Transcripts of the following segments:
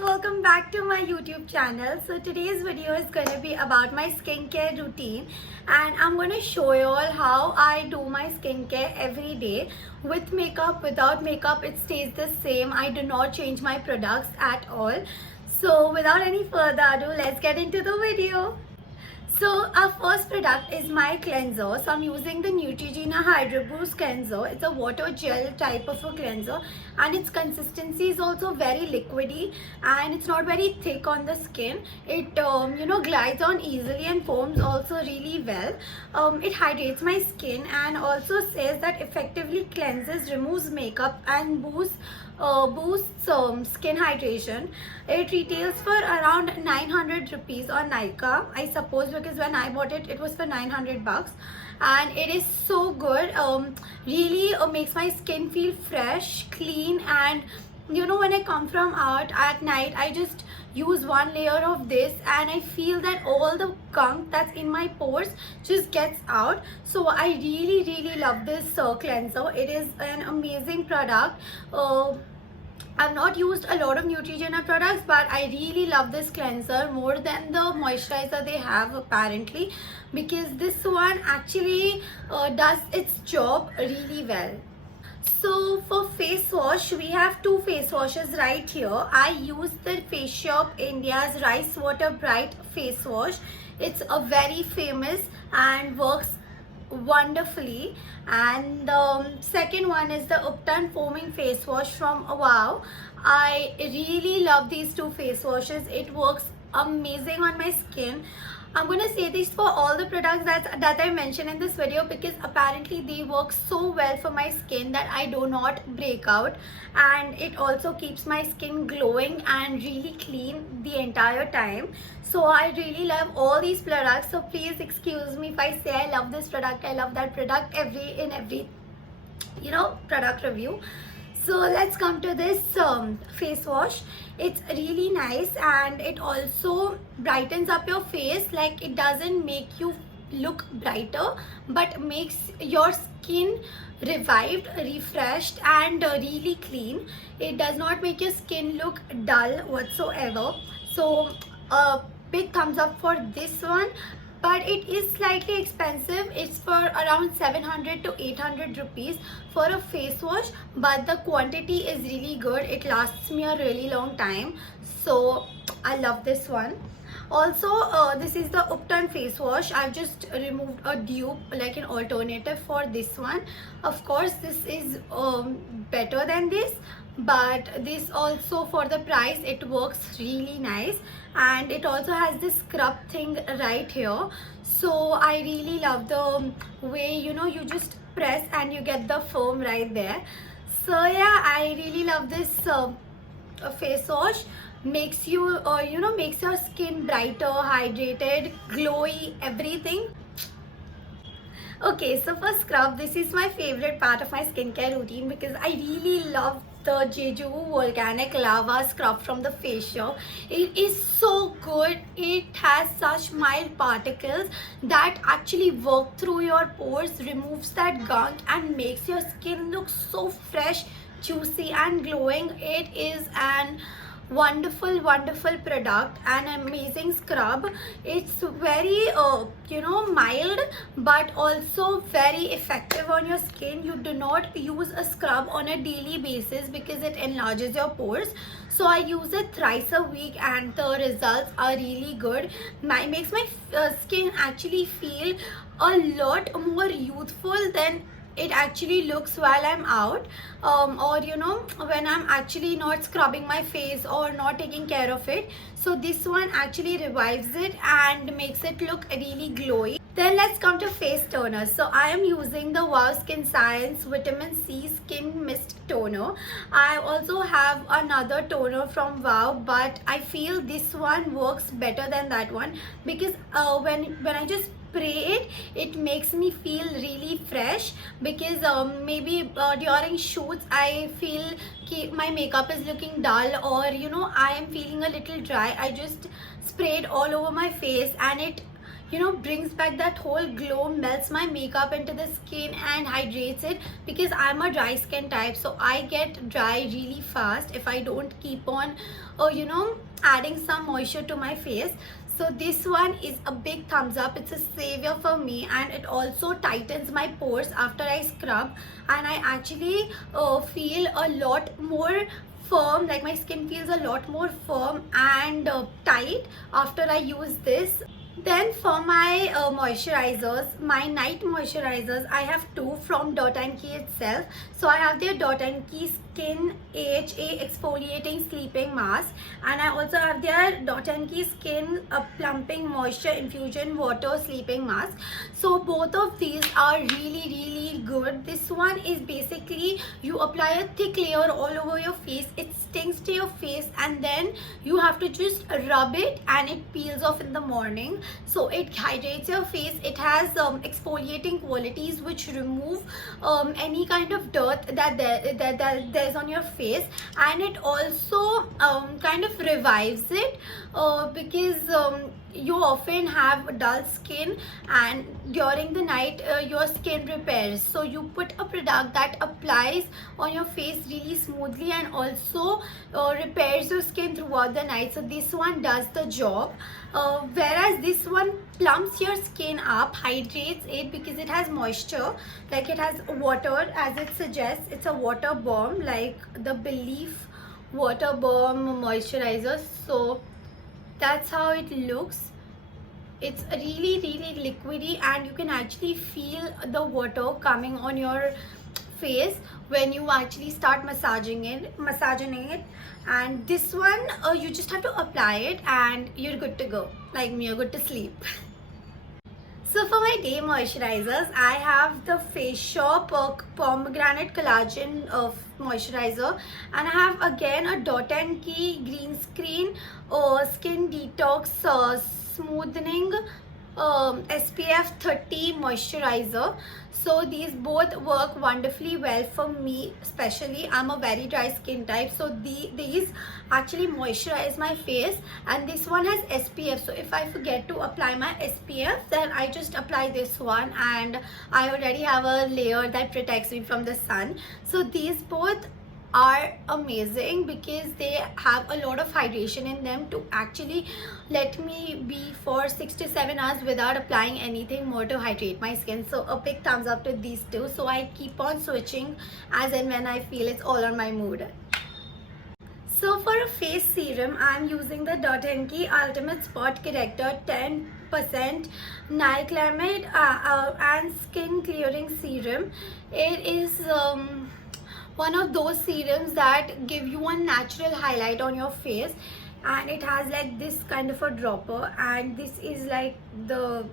welcome back to my YouTube channel. So today's video is going to be about my skincare routine, and I'm going to show you all how I do my skincare every day. With makeup, without makeup, it stays the same. I do not change my products at all. So without any further ado, let's get into the video. So our first product is my cleanser. So I'm using the Neutrogena Hydro Boost cleanser. It's a water gel type of a cleanser, and its consistency is also very liquidy, and it's not very thick on the skin. It glides on easily and foams also really well. It hydrates my skin and also says that effectively cleanses, removes makeup, and boosts skin hydration. It retails for around 900 rupees on Nykaa, I suppose, because when I bought it, it was for 900 bucks, and it is so good. Really makes my skin feel fresh, clean, and when I come from out at night, I just use one layer of this and I feel that all the gunk that's in my pores just gets out. So I really love this cleanser. It is an amazing product. I've not used a lot of Neutrogena products, but I really love this cleanser more than the moisturizer they have apparently, because this one actually does its job really well. So for face wash, we have two face washes right here. I use the Face Shop India's Rice Water Bright face wash. It's a very famous and works wonderfully. And the second one is the Upton Foaming Face Wash from Wow. I really love these two face washes. It works amazing on my skin. I'm going to say this for all the products that I mentioned in this video, because apparently they work so well for my skin that I do not break out, and it also keeps my skin glowing and really clean the entire time. So I really love all these products. So please excuse me if I say I love this product, I love that product in every product review. So let's come to this face wash. It's really nice, and it also brightens up your face. Like, it doesn't make you look brighter, but makes your skin revived, refreshed, and really clean. It does not make your skin look dull whatsoever. So a big thumbs up for this one. But it is slightly expensive. It's for around 700 to 800 rupees for a face wash, but the quantity is really good. It lasts me a really long time, so I love this one. Also, this is the Upton face wash. I've just removed a dupe, like an alternative for this one. Of course, this is better than this, but this also, for the price, it works really nice. And it also has this scrub thing right here. So I really love the way you just press and you get the foam right there. So yeah, I really love this face wash. Makes you makes your skin brighter, hydrated, glowy, everything. Okay, so for scrub, this is my favorite part of my skincare routine, because I really love the Jeju Volcanic Lava Scrub from the Face Shop. It is so good. It has such mild particles that actually work through your pores, removes that gunk, and makes your skin look so fresh, juicy, and glowing. It is an wonderful product, an amazing scrub. It's very mild, but also very effective on your skin. You do not use a scrub on a daily basis because it enlarges your pores. So I use it thrice a week, and the results are really good. Makes my skin actually feel a lot more youthful than it actually looks while I'm out, or when I'm actually not scrubbing my face or not taking care of it. So this one actually revives it and makes it look really glowy. Then let's come to face toner. So I am using the Wow Skin Science Vitamin C Skin Mist Toner. I also have another toner from Wow, but I feel this one works better than that one, because when I just spray it makes me feel really fresh, because maybe during shoots I feel my makeup is looking dull, or I am feeling a little dry. I just spray it all over my face, and it brings back that whole glow, melts my makeup into the skin and hydrates it, because I'm a dry skin type, so I get dry really fast if I don't keep on adding some moisture to my face. So this one is a big thumbs up. It's a savior for me, and it also tightens my pores after I scrub, and I actually feel a lot more firm, like my skin feels a lot more firm and tight after I use this. Then for my moisturizers, my night moisturizers, I have two from Dot & Key itself. So I have their Dot & Key Skin AHA Exfoliating Sleeping Mask, and I also have their Dot & Key Skin Plumping Moisture Infusion Water Sleeping Mask. So both of these are really good. This one is basically you apply a thick layer all over your face, it sticks to your face, and then you have to just rub it and it peels off in the morning. So it hydrates your face. It has exfoliating qualities which remove any kind of dirt that there's on your face, and it also kind of revives it because you often have dull skin, and during the night your skin repairs, so you put a product that applies on your face really smoothly and also repairs your skin throughout the night. So this one does the job, whereas this one plumps your skin up, hydrates it because it has moisture, like it has water as it suggests. It's a water bomb, like the Belief water bomb moisturizer. So that's how it looks. It's really liquidy, and you can actually feel the water coming on your face when you actually start massaging it. And this one you just have to apply it and you're good to go, like me, you're good to sleep. So for my day moisturizers, I have the Face Shop Pomegranate Collagen moisturizer, and I have again a Dot & Key Green Screen Skin Detox Smoothing SPF 30 moisturizer. So these both work wonderfully well for me, especially I'm a very dry skin type, so these actually moisturize my face, and this one has SPF, so if I forget to apply my SPF, then I just apply this one and I already have a layer that protects me from the sun. So these both are amazing because they have a lot of hydration in them to actually let me be for 6 to 7 hours without applying anything more to hydrate my skin. So a big thumbs up to these two. So I keep on switching as and when I feel it's all on my mood. So for a face serum, I'm using the Dot & Key Ultimate Spot Corrector 10% Niacinamide and Skin Clearing Serum. It is one of those serums that give you a natural highlight on your face, and it has like this kind of a dropper, and this is like the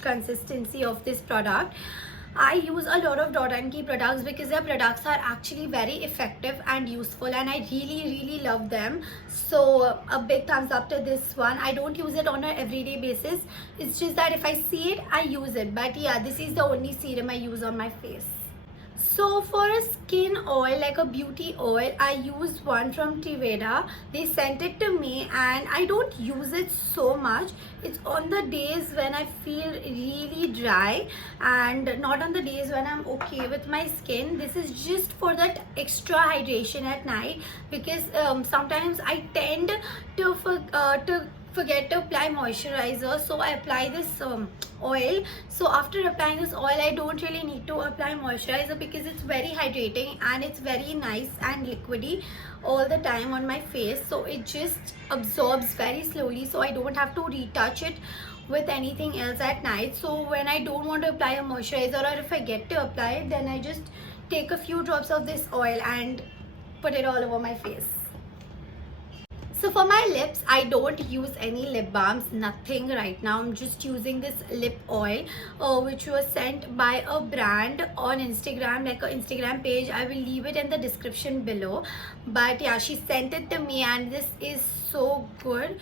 consistency of this product. I use a lot of Dot & Key products because their products are actually very effective and useful, and I really love them. So a big thumbs up to this one. I don't use it on an everyday basis, it's just that if I see it I use it, but yeah, this is the only serum I use on my face. So for a skin oil, like a beauty oil, I use one from Triveda. They sent it to me and I don't use it so much. It's on the days when I feel really dry and not on the days when I'm okay with my skin. This is just for that extra hydration at night, because sometimes I tend to forget to apply moisturizer, so I apply this oil. So after applying this oil, I don't really need to apply moisturizer because it's very hydrating and it's very nice and liquidy all the time on my face. So it just absorbs very slowly, so I don't have to retouch it with anything else at night. So when I don't want to apply a moisturizer, or if I get to apply it, then I just take a few drops of this oil and put it all over my face. So for my lips, I don't use any lip balms, nothing right now. I'm just using this lip oil which was sent by a brand on Instagram, like an Instagram page. I will leave it in the description below. But yeah, she sent it to me and this is so good.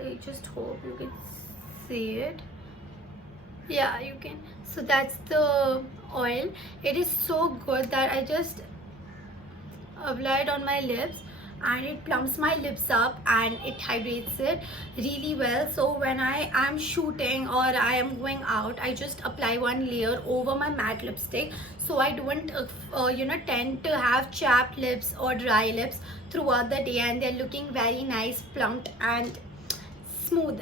I just hope you can see it. Yeah, you can. So that's the oil. It is so good that I just apply it on my lips and it plumps my lips up and it hydrates it really well. So when I am shooting or I am going out, I just apply one layer over my matte lipstick, so I don't tend to have chapped lips or dry lips throughout the day, and they're looking very nice, plumped and smooth.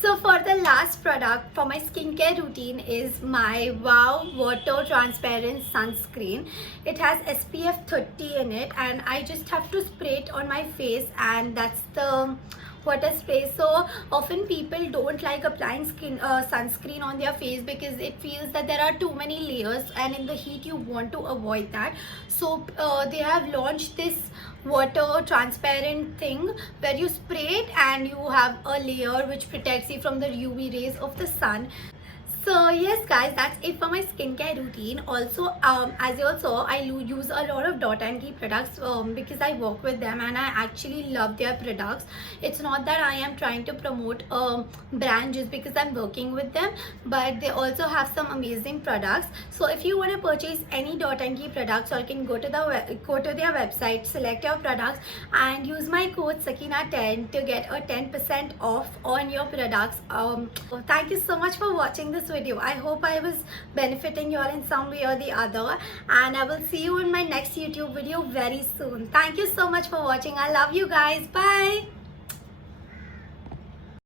So for the last product for my skincare routine is my Wow Water Transparent Sunscreen. It has SPF 30 in it, and I just have to spray it on my face, and that's the water spray. So often people don't like applying sunscreen on their face because it feels that there are too many layers, and in the heat you want to avoid that. So they have launched this water transparent thing where you spray it and you have a layer which protects you from the UV rays of the sun. So yes guys, that's it for my skincare routine. Also as you all saw, I use a lot of Dot and Key products because I work with them and I actually love their products. It's not that I am trying to promote a brand just because I'm working with them, but they also have some amazing products. So if you want to purchase any Dot and Key products, you can go to their website, select your products and use my code Sakina10 to get a 10% off on your products. So thank you so much for watching this video. I hope I was benefiting you all in some way or the other, and I will see you in my next YouTube video very soon. Thank you so much for watching. I love you guys. Bye.